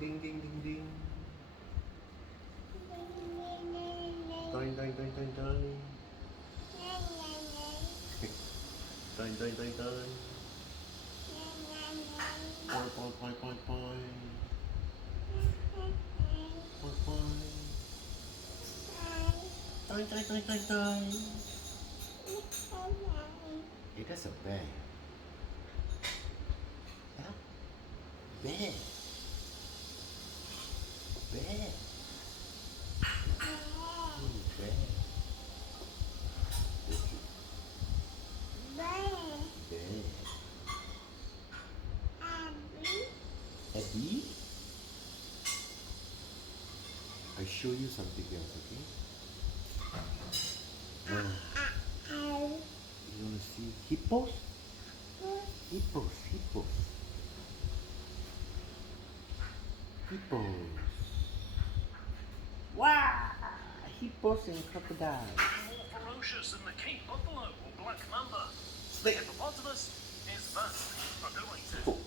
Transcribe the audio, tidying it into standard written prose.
ding, ding, ding, ding. Doing, doing, doing, doing, doing. Doing, doing, doing, doing. Boing, boing, boing, boing, boing. Boing, boing. Doing, doing, doing, doing, doing. Hey, that's a bear. Huh? Bear. Bear. Bear. Bear. Abby? I show you something else, okay? Now, you wanna see hippos? Hippos, hippos. Hippos. Wow! Hippos and crocodiles. More ferocious than the king buffalo or black mamba. The Snake. hippopotamus is vast, but going to.